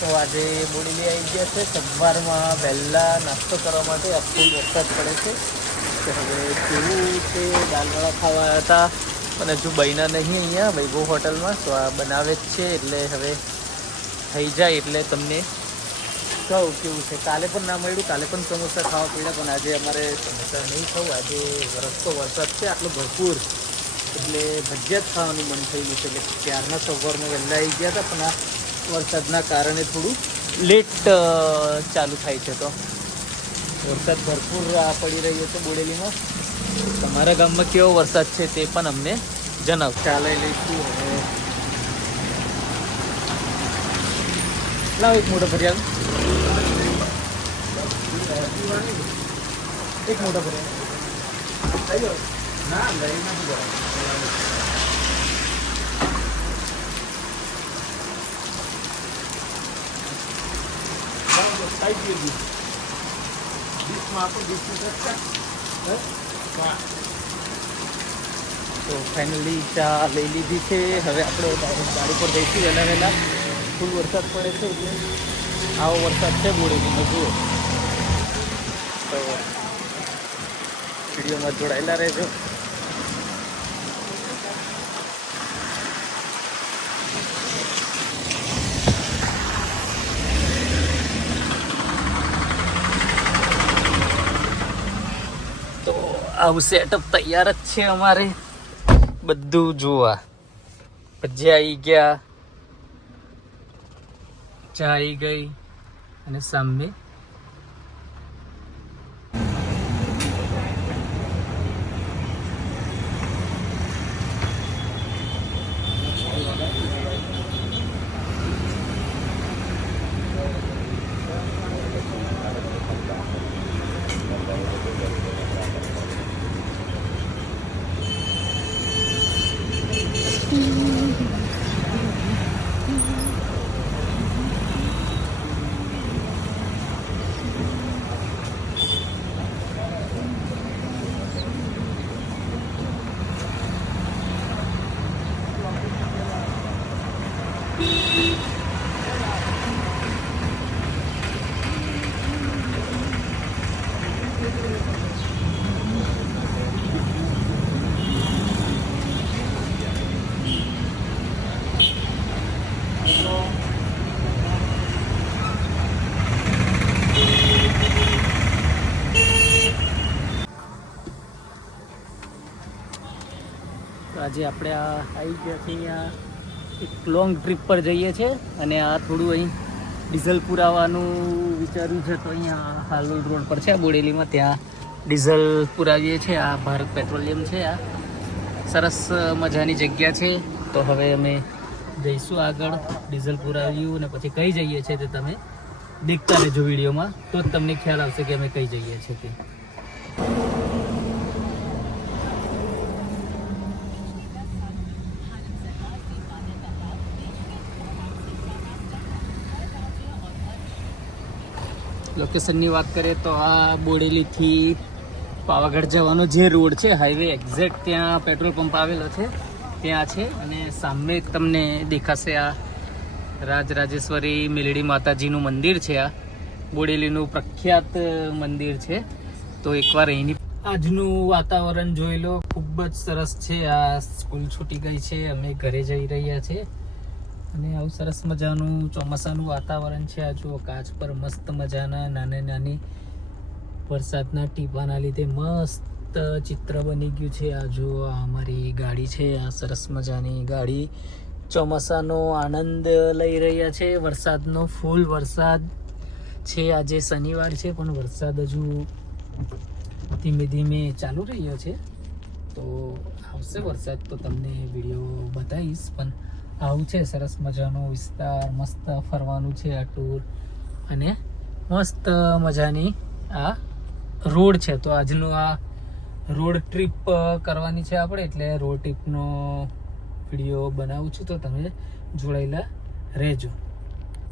તો આજે બોડેલી આવી ગયા છે સવારમાં વહેલા નાસ્તો કરવા માટે. આ ફૂલ વરસાદ પડે છે. તો હવે કેવું છે, દાલવાળા ખાવા આવ્યા હતા પણ હજુ બન્યા નહીં અહીંયા વૈભવ હોટલમાં. તો આ બનાવે જ છે એટલે હવે થઈ જાય એટલે તમને કહું કેવું છે. કાલે પણ ના મળ્યું, કાલે પણ સમોસા ખાવા પડ્યા પણ આજે અમારે સમોસા નહીં ખાવું. આજે વરસતો વરસાદ છે આટલો ભરપૂર એટલે ભજીયા જ ખાવાનું મન થઈ ગયું છે. એટલે ત્યારના સવારમાં વહેલા આવી ગયા હતા પણ આ વરસાદના કારણે થોડું લેટ ચાલુ થાય છે. તો વરસાદ ભરપૂર પડી રહ્યો છે બોડેલીમાં. તમારા ગામમાં કેવો વરસાદ છે તે પણ અમને જણાવ. ચાલે લઈશું હવે. લાવ એક મોટો ભર્યા, એક મોટો ભર્યા ના લઈ નથી. તો ફાઇનલી ચા લઈ લીધી છે. હવે આપણે ગાડી પર જઈશું વહેલા વહેલા. ફૂલ વરસાદ પડે છે એટલે આવો વરસાદ છે બોડેલીમાં. જુઓ તો વિડીયોમાં જોડાયેલા રહેજો. તો આવું સેટઅપ તૈયાર જ છે અમારે. બધું જોવા ભજીયા આવી ગયા, ચા આવી ગઈ અને સામે આજે આપણે આવી ગયા છીએ અહીંયા એક લોંગ ટ્રીપ પર જઈએ છીએ અને આ થોડું અહીં ડીઝલ પુરાવાનું વિચાર્યું છે. તો અહીંયા હાલોલ રોડ પર છે બોડેલીમાં, ત્યાં ડીઝલ પુરાવીએ છીએ. આ ભારત પેટ્રોલિયમ છે. આ સરસ મજાની જગ્યા છે. તો હવે અમે જઈશું આગળ, ડીઝલ પુરાવ્યું અને પછી કઈ જઈએ છીએ તે તમે દેખતા રહેજો વિડીયોમાં. તો જ તમને ખ્યાલ આવશે કે અમે કઈ જઈએ છીએ તે. લોકેશનની વાત કરીએ તો આ બોડેલીથી પાવાગઢ જવાનો જે રોડ છે હાઈવે એક્ઝેક્ટ ત્યાં પેટ્રોલ પંપ આવેલો છે ત્યાં છે. અને સામે તમને દેખાશે આ રાજરાજેશ્વરી મેલડી માતાજીનું મંદિર છે. આ બોડેલીનું પ્રખ્યાત મંદિર છે. તો એકવાર અહીંની આજનું વાતાવરણ જોઈ લો, ખૂબ જ સરસ છે. આ સ્કૂલ છૂટી ગઈ છે, અમે ઘરે જઈ રહ્યા છીએ અને આવું સરસ મજાનું ચોમાસાનું વાતાવરણ છે. આ જુઓ કાચ પર મસ્ત મજાના નાની નાની વરસાદના ટીપાના લીધે મસ્ત ચિત્ર બની ગયું છે. આ જુઓ આ અમારી ગાડી છે, આ સરસ મજાની ગાડી ચોમાસાનો આનંદ લઈ રહ્યા છે. વરસાદનો ફૂલ વરસાદ છે. આજે શનિવાર છે પણ વરસાદ હજુ ધીમે ધીમે ચાલુ રહ્યો છે. તો આવશે વરસાદ તો તમને વિડીયો બતાવીશ. પણ આવું છે સરસ મજાનો વિસ્તાર, મસ્ત ફરવાનું છે આ ટૂર અને મસ્ત મજાની આ રોડ છે. તો આજનું આ રોડ ટ્રીપ કરવાની છે આપણે, એટલે રોડ ટ્રીપનો વિડીયો બનાવું છું. તો તમે જોડાયેલા રહેજો.